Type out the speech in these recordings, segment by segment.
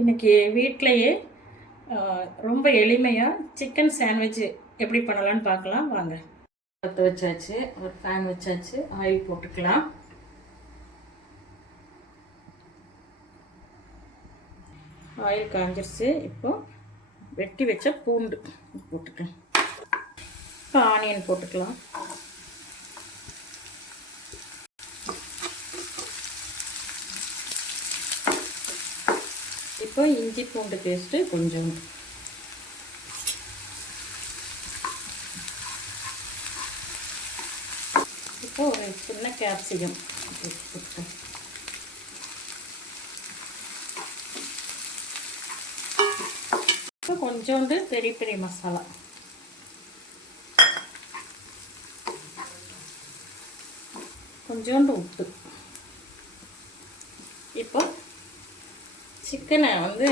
இன்றைக்கி வீட்டிலையே ரொம்ப எளிமையாக சிக்கன் சாண்ட்விச் எப்படி பண்ணலான்னு பார்க்கலாம் வாங்க. பற்ற வச்சாச்சு, ஒரு பேன் வச்சாச்சு, ஆயில் போட்டுக்கலாம். ஆயில் காஞ்சிருச்சு. இப்போ வெட்டி வச்ச பூண்டு போட்டுக்கலாம். இப்போ ஆனியன் போட்டுக்கலாம். இப்போ இஞ்சி பூண்டு பேஸ்ட்டு கொஞ்சம், இப்போ ஒரு சின்ன கேப்சிகம் போட்டுக்கேன். இப்போ கொஞ்சோண்டு பெரிய பெரிய மசாலா, கொஞ்சோண்டு உப்பு. இப்போ சிக்கனை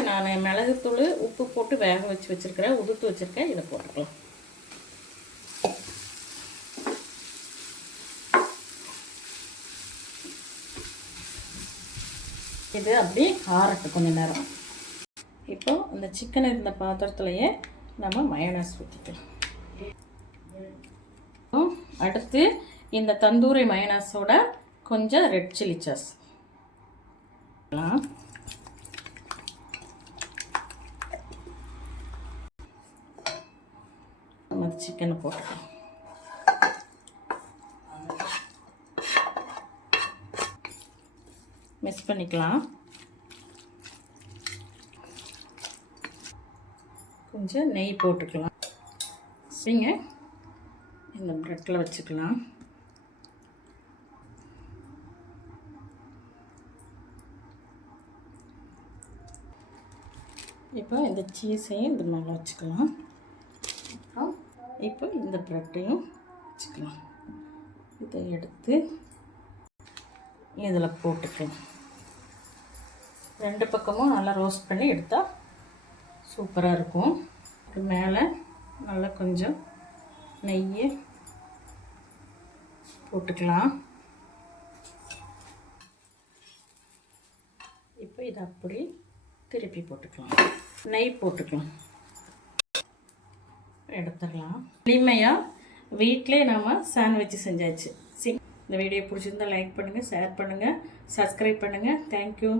நான் மிளகுத்தூள் உப்பு போட்டு வேக வச்சுருக்கிறேன், உதுத்து வச்சுருக்கேன். இதை போட்டுக்கலாம். இது அப்படி ஆறட்டும் கொஞ்சம் நேரம். இப்போ இந்த சிக்கன் இருந்த பாத்திரத்துலையே நம்ம மயோனைஸ் ஊற்றிக்கலாம். அடுத்து இந்த தந்தூரி மயோனைஸோட கொஞ்சம் ரெட் சில்லி சாஸ் சிக்கனை போட்டுக்கலாம். மிக்ஸ் பண்ணிக்கலாம். கொஞ்சம் நெய் போட்டுக்கலாம். சரிங்க, இந்த ப்ரெட்டில் வச்சுக்கலாம். இப்போ இந்த சீஸையும் இந்த மேலே வச்சுக்கலாம். இப்போ இந்த ப்ரெட்டையும் வச்சுக்கலாம். இதை எடுத்து இதில் போட்டுக்கலாம். ரெண்டு பக்கமும் நல்லா ரோஸ்ட் பண்ணி எடுத்தால் சூப்பராக இருக்கும். இது மேலே நல்லா கொஞ்சம் நெய்யை போட்டுக்கலாம். இப்போ இதை அப்படி திருப்பி போட்டுக்கலாம். நெய் போட்டுக்கலாம், எடுத்துடலாம். எளிமையாக வீட்டிலே நம்ம சாண்ட்விச் செஞ்சாச்சு. இந்த வீடியோ பிடிச்சிருந்தால் லைக் பண்ணுங்கள், ஷேர் பண்ணுங்கள், சப்ஸ்கிரைப் பண்ணுங்கள். தேங்க்யூ.